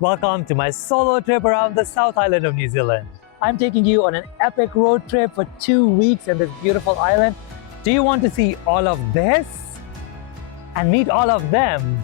Welcome to my solo trip around the South Island of New Zealand. I'm taking you on an epic road trip for 2 weeks in this beautiful island. Do you want to see all of this and meet all of them?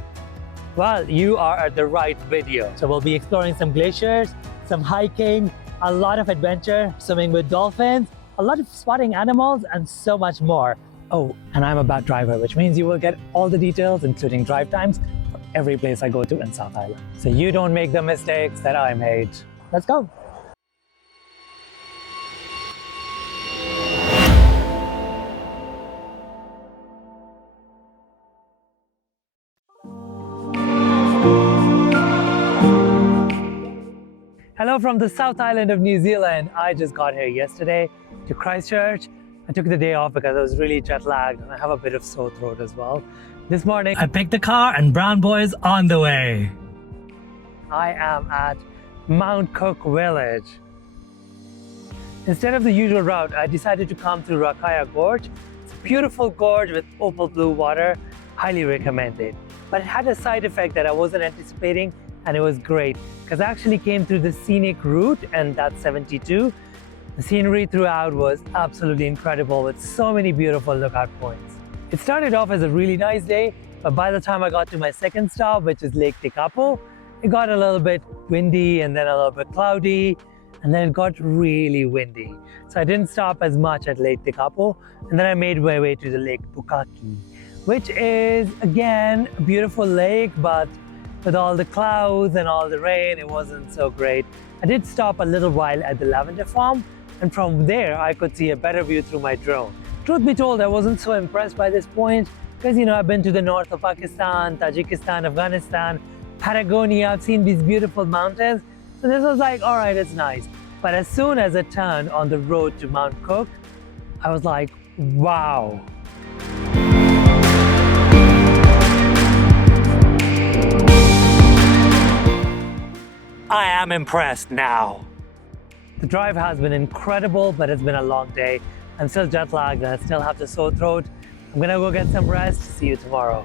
Well, you are at the right video. So we'll be exploring some glaciers, some hiking, a lot of adventure, swimming with dolphins, a lot of spotting animals, and so much more. Oh, and I'm a bad driver, which means you will get all the details, including drive times, for every place I go to in South Island. So you don't make the mistakes that I made. Let's go. Hello from the South Island of New Zealand. I just got here yesterday to Christchurch. I took the day off because I was really jet lagged and I have a bit of sore throat as well. This morning I picked the car and Brown Boy is on the way. I am at Mount Cook Village. Instead of the usual route, I decided to come through Rakaya Gorge. It's a beautiful gorge with opal blue water. Highly recommended. But it had a side effect that I wasn't anticipating, and it was great because I actually came through the scenic route, and that's 72. The scenery throughout was absolutely incredible with so many beautiful lookout points. It started off as a really nice day, but by the time I got to my second stop, which is Lake Tekapo, it got a little bit windy and then a little bit cloudy, and then it got really windy. So I didn't stop as much at Lake Tekapo, and then I made my way to the Lake Pukaki, which is again a beautiful lake, but with all the clouds and all the rain, it wasn't so great. I did stop a little while at the lavender farm, and from there I could see a better view through my drone. Truth be told, I wasn't so impressed by this point because I've been to the north of Pakistan, Tajikistan, Afghanistan, Patagonia. I've seen these beautiful mountains, so this was like, all right, it's nice. But as soon as I turned on the road to Mount Cook, I was like, wow. I am impressed now. The drive has been incredible, but it's been a long day. I'm still jet lagged and I still have the sore throat. I'm gonna go get some rest. See you tomorrow.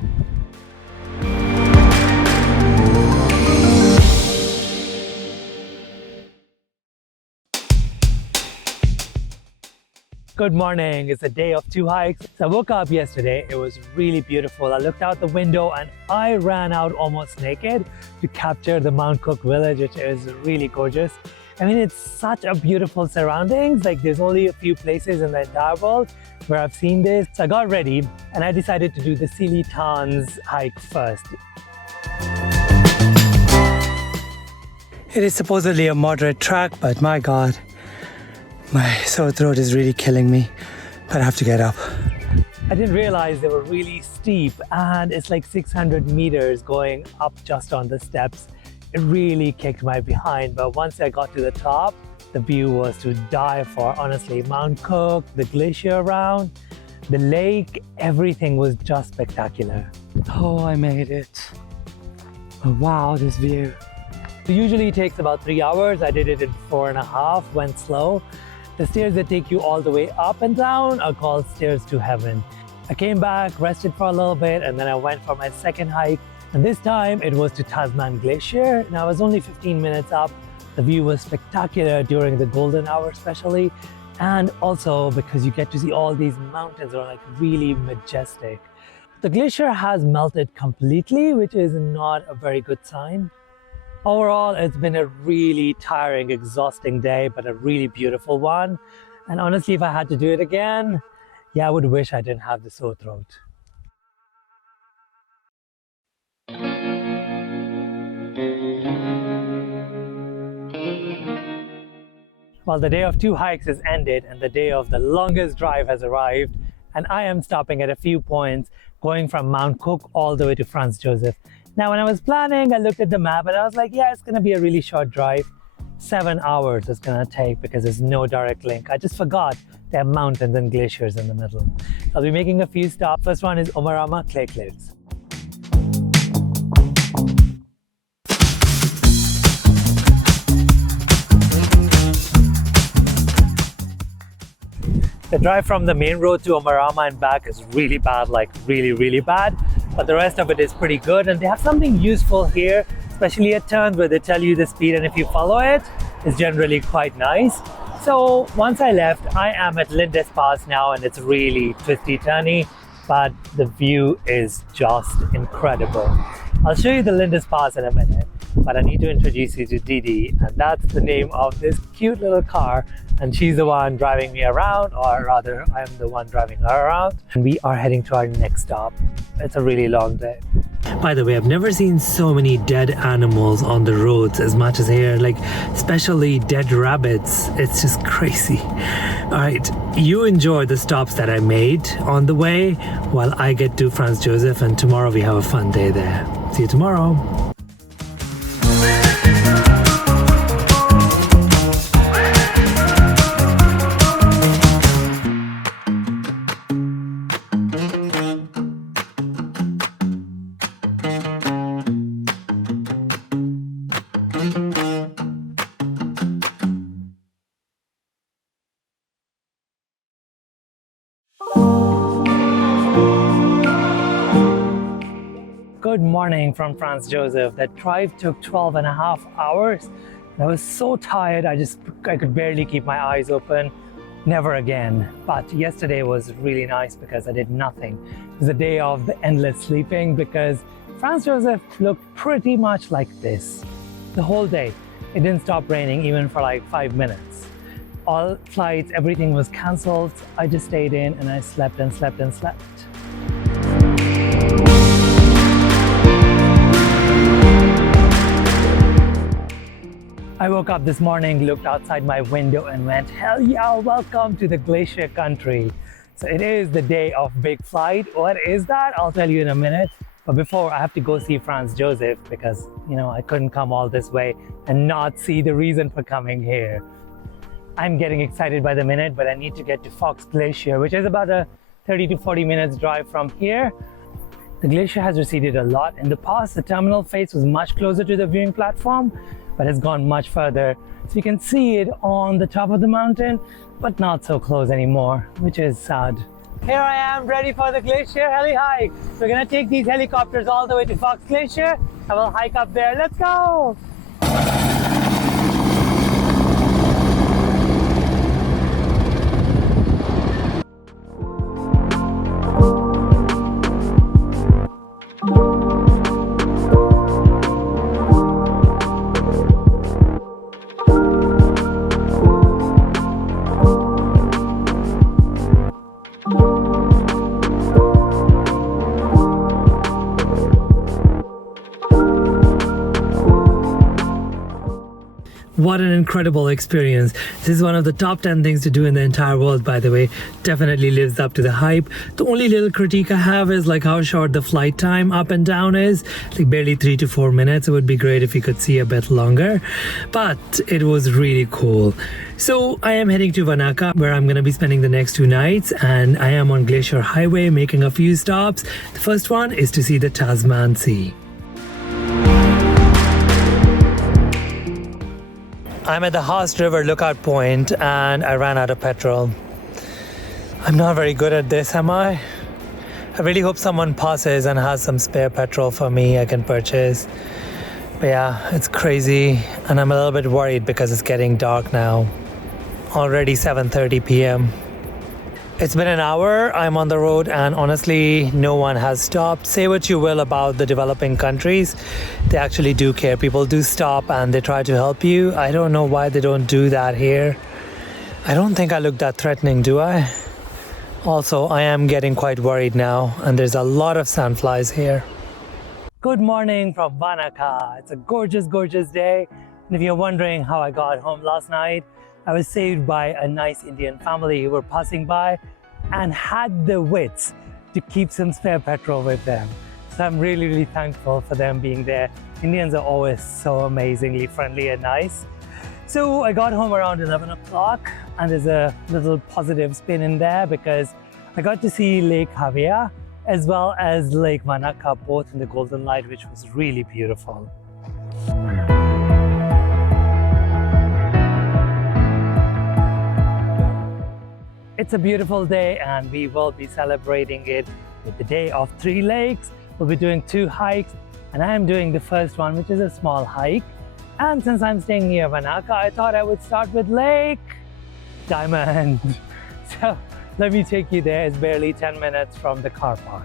Good morning. It's a day of 2 hikes. So I woke up yesterday. It was really beautiful. I looked out the window and I ran out almost naked to capture the Mount Cook village, which is really gorgeous. I mean, it's such a beautiful surroundings. Like there's only a few places in the entire world where I've seen this. So I got ready and I decided to do the Tarns hike first. It is supposedly a moderate track, but my God, my sore throat is really killing me, but I have to get up. I didn't realize they were really steep and it's like 600 meters going up just on the steps. It really kicked my behind, but once I got to the top, the view was to die for. Honestly, Mount Cook, the glacier around, the lake, everything was just spectacular. Oh, I made it. Oh, wow, this view. It usually takes about 3 hours. I did it in 4.5, went slow. The stairs that take you all the way up and down are called stairs to heaven. I came back, rested for a little bit, and then I went for my second hike. And this time it was to Tasman Glacier. Now I was only 15 minutes up. The view was spectacular during the golden hour especially. And also because you get to see all these mountains that are like really majestic. The glacier has melted completely, which is not a very good sign. Overall, it's been a really tiring, exhausting day, but a really beautiful one. And honestly, if I had to do it again, yeah, I would wish I didn't have the sore throat. Well, the day of 2 hikes is ended and the day of the longest drive has arrived, and I am stopping at a few points going from Mount Cook all the way to Franz Josef. Now, when I was planning, I looked at the map and I was like, yeah, it's going to be a really short drive. 7 hours it's going to take because there's no direct link. I just forgot there are mountains and glaciers in the middle. I'll be making a few stops. First one is Omarama Clay Cliffs. The drive from the main road to Omarama and back is really bad, like really, really bad. But the rest of it is pretty good. And they have something useful here. especially at Tarns where they tell you the speed, and if you follow it, it's generally quite nice. So once I left, I am at Lindes Pass now, and it's really twisty turny, but the view is just incredible. I'll show you the Lindes Pass in a minute, but I need to introduce you to Didi, and that's the name of this cute little car, and she's the one driving me around, or rather I'm the one driving her around, and we are heading to our next stop. It's a really long day. By the way, I've never seen so many dead animals on the roads as much as here, like especially dead rabbits. It's just crazy. Alright, you enjoy the stops that I made on the way while I get to Franz Josef, and tomorrow we have a fun day there. See you tomorrow. Good morning from Franz Josef. That drive took 12.5 hours. I was so tired, I could barely keep my eyes open. Never again. But yesterday was really nice because I did nothing. It was a day of the endless sleeping because Franz Josef looked pretty much like this the whole day. It didn't stop raining even for like 5 minutes. All flights, everything was cancelled. I just stayed in and I slept and slept and slept. I woke up this morning, looked outside my window and went, hell yeah, welcome to the glacier country. So it is the day of big flight. What is that? I'll tell you in a minute. But before, I have to go see Franz Josef because, you know, I couldn't come all this way and not see the reason for coming here. I'm getting excited by the minute, but I need to get to Fox Glacier, which is about a 30 to 40 minutes drive from here. The glacier has receded a lot. In the past, the terminal face was much closer to the viewing platform, but has gone much further. So you can see it on the top of the mountain, but not so close anymore, which is sad. Here I am, ready for the Glacier Heli-Hike. We're gonna take these helicopters all the way to Fox Glacier, and we'll hike up there. Let's go! What an incredible experience. This is one of the top 10 things to do in the entire world, by the way. Definitely lives up to the hype. The only little critique I have is like how short the flight time up and down is, like barely 3 to 4 minutes. It would be great if you could see a bit longer, but it was really cool. So I am heading to Wanaka, where I'm going to be spending the next 2 nights, and I am on Glacier Highway making a few stops. The first one is to see the Tasman Sea. I'm at the Haast River lookout point and I ran out of petrol. I'm not very good at this, am I? I really hope someone passes and has some spare petrol for me I can purchase. But yeah, it's crazy and I'm a little bit worried because it's getting dark now. Already 7:30 p.m. It's been an hour, I'm on the road, and honestly, no one has stopped. Say what you will about the developing countries, they actually do care. People do stop and they try to help you. I don't know why they don't do that here. I don't think I look that threatening, do I? Also, I am getting quite worried now, and there's a lot of sandflies here. Good morning from Wanaka. It's a gorgeous, gorgeous day. And if you're wondering how I got home last night, I was saved by a nice Indian family who were passing by and had the wits to keep some spare petrol with them. So I'm really, really thankful for them being there. Indians are always so amazingly friendly and nice. So I got home around 11 o'clock and there's a little positive spin in there because I got to see Lake Havea as well as Lake Wanaka, both in the golden light, which was really beautiful. It's a beautiful day and we will be celebrating it with the Day of 3 Lakes, We'll be doing 2 hikes, and I am doing the first one, which is a small hike. And since I'm staying near Wanaka, I thought I would start with Lake Diamond. So let me take you there. It's barely 10 minutes from the car park.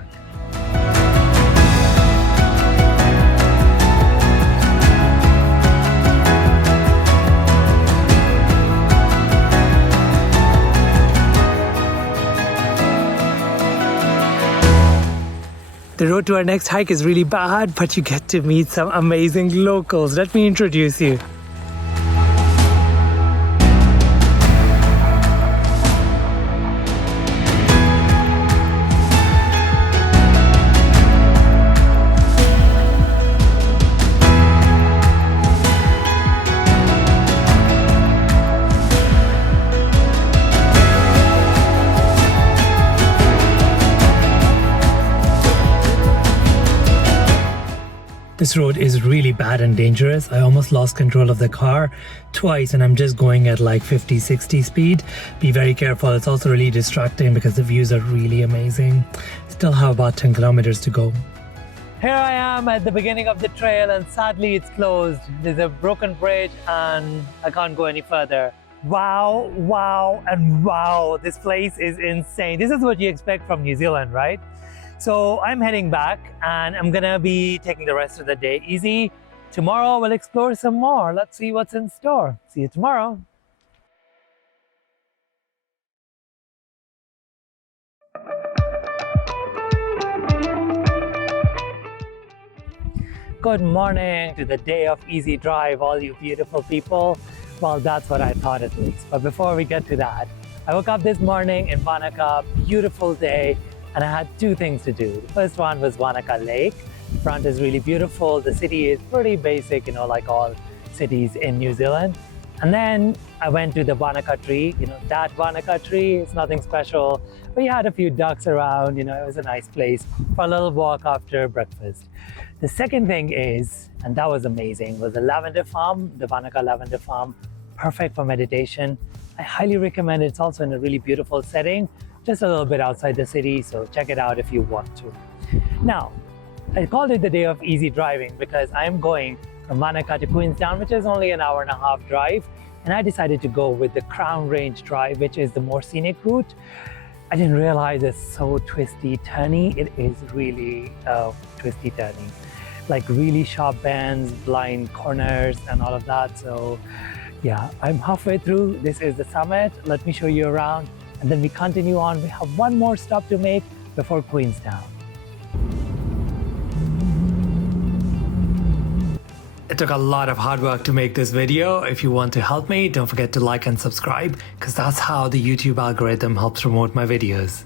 The road to our next hike is really bad, but you get to meet some amazing locals. Let me introduce you. This road is really bad and dangerous. I almost lost control of the car twice and I'm just going at like 50-60 speed. Be very careful. It's also really distracting because the views are really amazing. Still have about 10 kilometers to go. Here I am at the beginning of the trail and sadly it's closed. There's a broken bridge and I can't go any further. Wow, wow, and wow. This place is insane. This is what you expect from New Zealand, right? So I'm heading back and I'm gonna be taking the rest of the day easy. Tomorrow we'll explore some more. Let's see what's in store. See you tomorrow. Good morning to the day of easy drive, all you beautiful people. Well, that's what I thought at least. But before we get to that, I woke up this morning in Wanaka, beautiful day. And I had 2 things to do. The first one was Wanaka Lake. The front is really beautiful. The city is pretty basic, like all cities in New Zealand. And then I went to the Wanaka tree. That Wanaka tree is nothing special. We had a few ducks around. It was a nice place for a little walk after breakfast. The second thing is, and that was amazing, was the lavender farm, the Wanaka lavender farm. Perfect for meditation. I highly recommend it. It's also in a really beautiful setting. Just a little bit outside the city, so check it out if you want to. Now, I called it the day of easy driving because I'm going from Wanaka to Queenstown, which is only an hour and a half drive, and I decided to go with the Crown Range Drive, which is the more scenic route. I didn't realize it's so twisty turny. It is really twisty turny, like really sharp bends, blind corners, and all of that. So yeah, I'm halfway through. This is the summit. Let me show you around. And then we continue on. We have one more stop to make before Queenstown. It took a lot of hard work to make this video. If you want to help me, don't forget to like and subscribe, because that's how the YouTube algorithm helps promote my videos.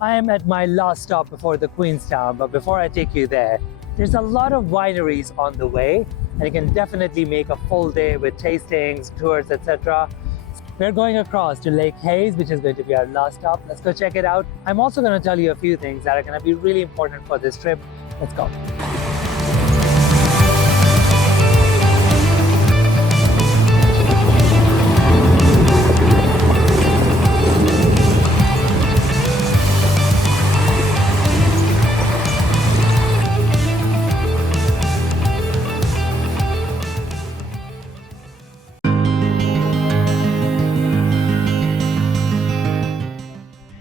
I am at my last stop before the Queenstown, but before I take you there, there's a lot of wineries on the way, and you can definitely make a full day with tastings, tours, etc. We're going across to Lake Hayes, which is going to be our last stop. Let's go check it out. I'm also going to tell you a few things that are going to be really important for this trip. Let's go.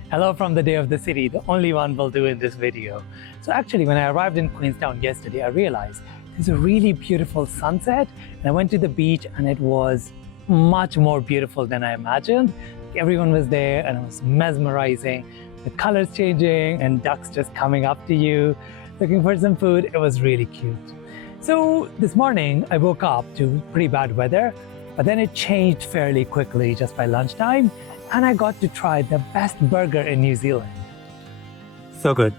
Hello from the day of the city, the only one we'll do in this video. So actually, when I arrived in Queenstown yesterday, I realized there's a really beautiful sunset. And I went to the beach and it was much more beautiful than I imagined. Everyone was there and it was mesmerizing. The colors changing and ducks just coming up to you, looking for some food. It was really cute. So this morning, I woke up to pretty bad weather, but then it changed fairly quickly just by lunchtime. And I got to try the best burger in New Zealand. So good.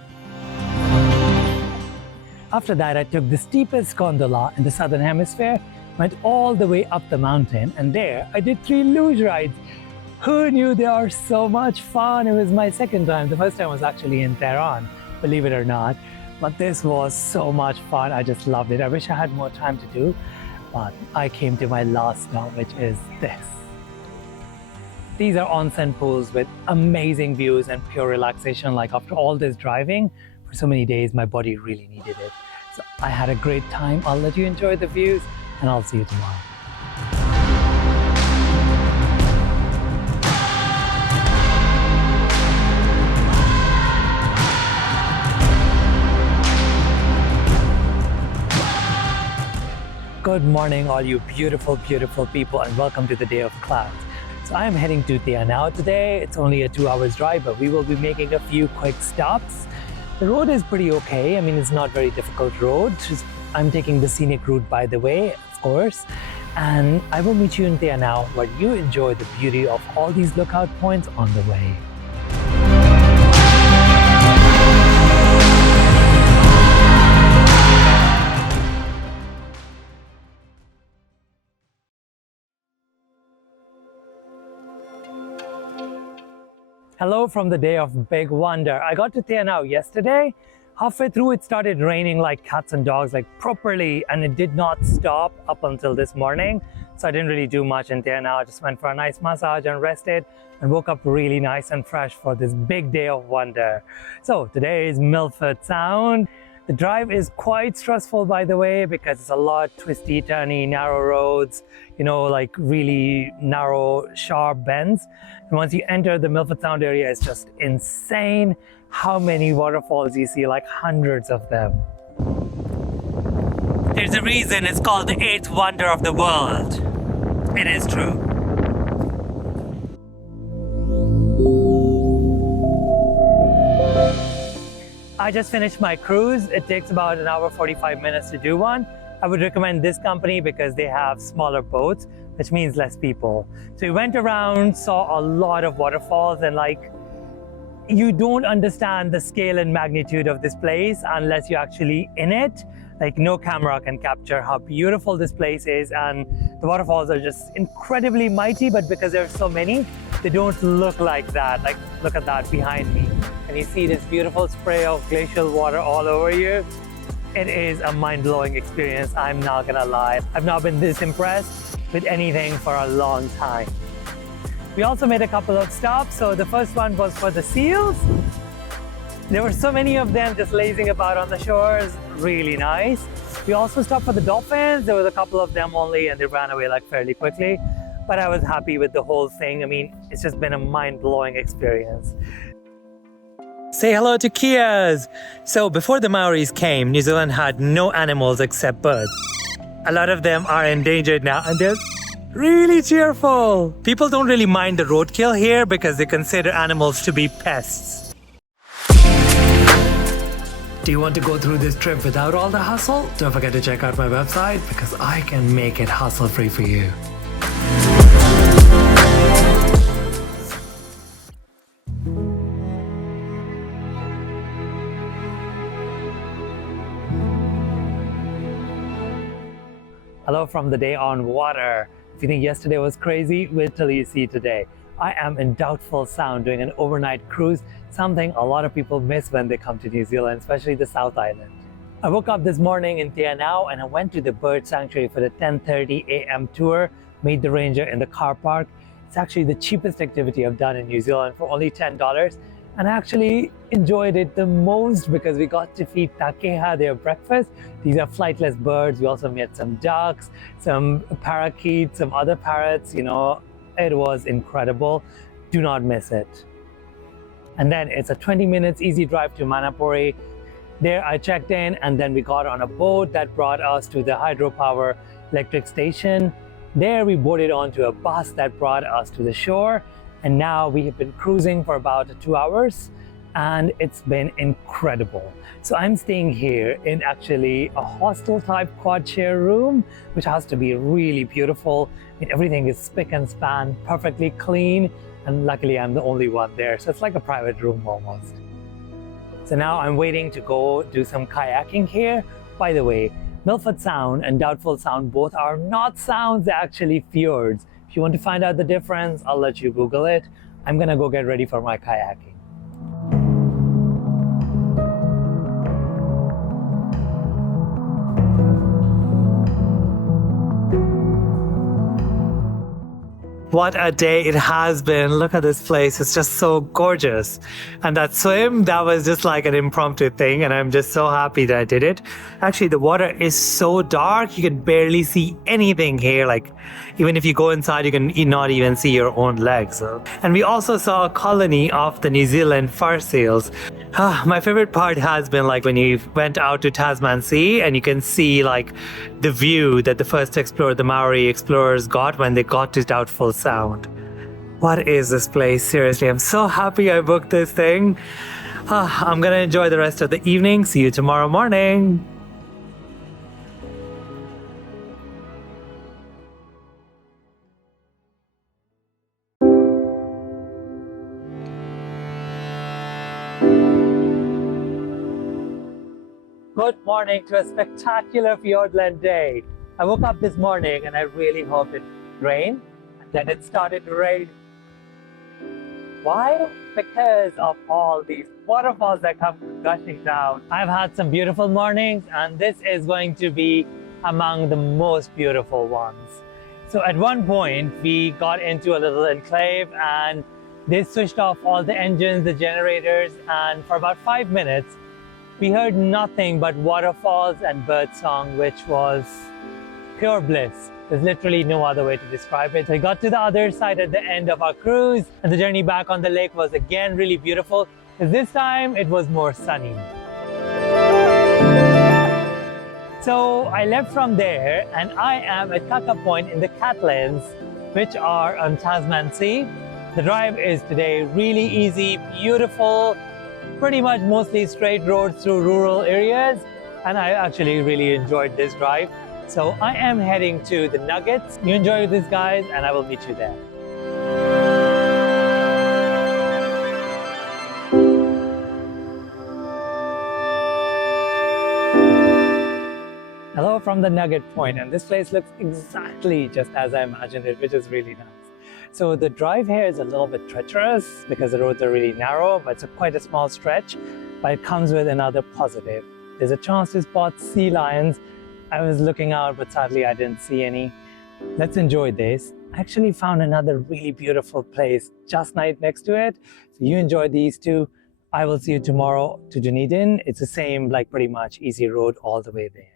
After that, I took the steepest gondola in the Southern Hemisphere, went all the way up the mountain, and there I did 3 luge rides. Who knew they are so much fun? It was my second time. The first time was actually in Tarns, believe it or not. But this was so much fun. I just loved it. I wish I had more time to do, but I came to my last stop, which is this. These are onsen pools with amazing views and pure relaxation. Like after all this driving for so many days, my body really needed it. So I had a great time. I'll let you enjoy the views and I'll see you tomorrow. Good morning, all you beautiful, beautiful people, and welcome to the Day of Clouds. So I am heading to Anau today. It's only a 2 hours drive, but we will be making a few quick stops. The road is pretty okay. I mean, it's not very difficult road. I'm taking the scenic route, by the way, of course. And I will meet you in Anau, where you enjoy the beauty of all these lookout points on the way. Hello from the day of big wonder. I got to Anau yesterday. Halfway through it started raining like cats and dogs, like properly, and it did not stop up until this morning. So I didn't really do much in Anau. I just went for a nice massage and rested and woke up really nice and fresh for this big day of wonder. So today is Milford Sound. The drive is quite stressful, by the way, because it's a lot twisty, turny, narrow roads, you know, like really narrow, sharp bends. And once you enter the Milford Sound area, it's just insane how many waterfalls you see, like hundreds of them. There's a reason it's called the 8th wonder of the world. It is true. I just finished my cruise. It takes about 1 hour 45 minutes to do one. I would recommend this company because they have smaller boats, which means less people. So we went around, saw a lot of waterfalls, and like, you don't understand the scale and magnitude of this place unless you're actually in it. Like no camera can capture how beautiful this place is, and the waterfalls are just incredibly mighty, but because there's so many, they don't look like that. Like look at that behind me. And you see this beautiful spray of glacial water all over you. It is a mind-blowing experience, I'm not gonna lie. I've not been this impressed with anything for a long time. We also made a couple of stops. So the first one was for the seals. There were so many of them just lazing about on the shores, really nice. We also stopped for the dolphins. There was a couple of them only and they ran away like fairly quickly. But I was happy with the whole thing. I mean, it's just been a mind-blowing experience. Say hello to Kias! So before the Maoris came, New Zealand had no animals except birds. A lot of them are endangered now and they're really cheerful. People don't really mind the roadkill here because they consider animals to be pests. Do you want to go through this trip without all the hustle? Don't forget to check out my website because I can make it hassle-free for you. Hello from the day on water. If you think yesterday was crazy, wait till you see today. I am in Doubtful Sound doing an overnight cruise, something a lot of people miss when they come to New Zealand, especially the South Island. I woke up this morning in Anau and I went to the bird sanctuary for the 10:30 a.m. tour, made the ranger in the car park. It's actually the cheapest activity I've done in New Zealand for only $10. And I actually enjoyed it the most because we got to feed takeha their breakfast. These are flightless birds. We also met some ducks, some parakeets, some other parrots, you know. It was incredible. Do not miss it. And then it's a 20 minutes easy drive to Manapuri. There I checked in and then we got on a boat that brought us to the hydropower electric station. There we boarded onto a bus that brought us to the shore. And now we have been cruising for about 2 hours and it's been incredible. So I'm staying here in actually a hostel type quad share room, which has to be really beautiful. I mean, everything is spick and span, perfectly clean. And luckily I'm the only one there. So it's like a private room almost. So now I'm waiting to go do some kayaking here. By the way, Milford Sound and Doubtful Sound both are not sounds, they're actually fjords. If you want to find out the difference, I'll let you Google it. I'm gonna go get ready for my kayaking. What a day it has been. Look at this place. It's just so gorgeous. And that swim, that was just like an impromptu thing. And I'm just so happy that I did it. Actually, the water is so dark. You can barely see anything here. Like, even if you go inside, you can not even see your own legs. And we also saw a colony of the New Zealand fur seals. My favorite part has been like when you went out to Tasman Sea and you can see like the view that the first explorer, the Maori explorers, got when they got to Doubtful Sound. What is this place? Seriously, I'm so happy I booked this thing. I'm gonna enjoy the rest of the evening. See you tomorrow morning. Good morning to a spectacular Fjordland day. I woke up this morning and I really hoped it rained. Then it started to rain. Why? Because of all these waterfalls that come gushing down. I've had some beautiful mornings and this is going to be among the most beautiful ones. So at one point we got into a little enclave and they switched off all the engines, the generators, and for about 5 minutes we heard nothing but waterfalls and birdsong, which was pure bliss. There's literally no other way to describe it. I got to the other side at the end of our cruise, and the journey back on the lake was again really beautiful, because this time it was more sunny. So I left from there, and I am at Kaka Point in the Catlins, which are on Tasman Sea. The drive is today really easy, beautiful, pretty much mostly straight roads through rural areas, and I actually really enjoyed this drive. So I am heading to the Nuggets. You enjoy this, guys, and I will meet you there. Hello from the Nugget Point, and this place looks exactly just as I imagined it, which is really nice. So the drive here is a little bit treacherous because the roads are really narrow, but it's quite a small stretch, but it comes with another positive. There's a chance to spot sea lions. I was looking out, but sadly I didn't see any. Let's enjoy this. I actually found another really beautiful place just right next to it. So you enjoy these two. I will see you tomorrow to Dunedin. It's the same, like pretty much easy road all the way there.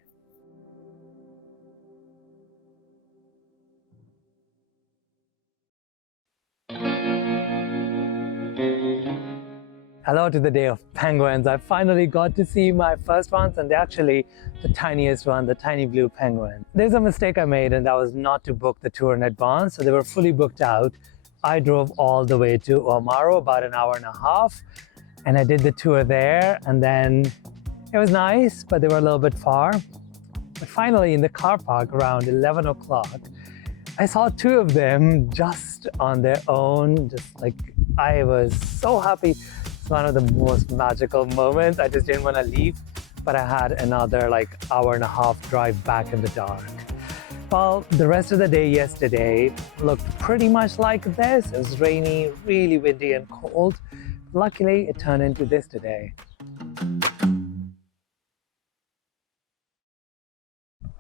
Hello to the day of penguins. I finally got to see my first ones, and they're actually the tiniest one, the tiny blue penguin. There's a mistake I made, and that was not to book the tour in advance, so they were fully booked out. I drove all the way to Oamaru, about an hour and a half, and I did the tour there, and then it was nice, but they were a little bit far. But finally in the car park around 11 o'clock, I saw two of them just on their own, just like I was so happy. It's one of the most magical moments. I just didn't want to leave, but I had another like hour and a half drive back in the dark. Well, the rest of the day yesterday looked pretty much like this. It was rainy, really windy and cold. Luckily, it turned into this today.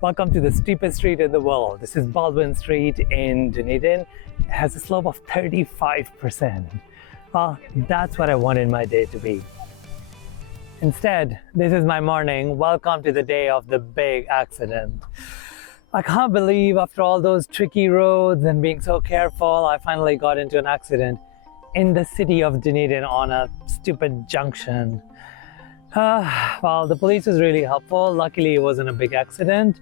Welcome to the steepest street in the world. This is Baldwin Street in Dunedin. It has a slope of 35%. Well, that's what I wanted my day to be. Instead, this is my morning. Welcome to the day of the big accident. I can't believe after all those tricky roads and being so careful, I finally got into an accident in the city of Dunedin on a stupid junction. Well, the police was really helpful. Luckily, it wasn't a big accident.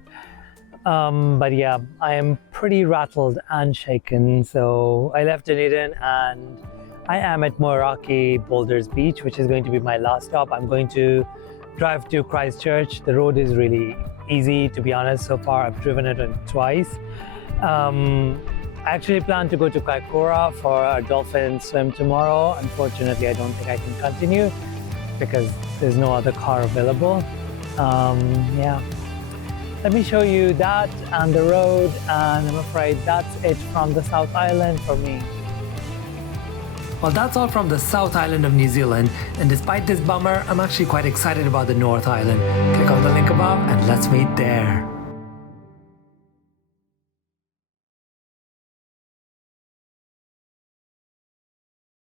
But yeah, I am pretty rattled and shaken. So I left Dunedin and I am at Moeraki Boulders Beach, which is going to be my last stop. I'm going to drive to Christchurch. The road is really easy, to be honest. So far, I've driven it twice. I actually plan to go to Kaikoura for a dolphin swim tomorrow. Unfortunately, I don't think I can continue because there's no other car available. Yeah. Let me show you that and the road, and I'm afraid that's it from the South Island for me. Well, that's all from the South Island of New Zealand, and despite this bummer, I'm actually quite excited about the North Island. Click on the link above and let's meet there.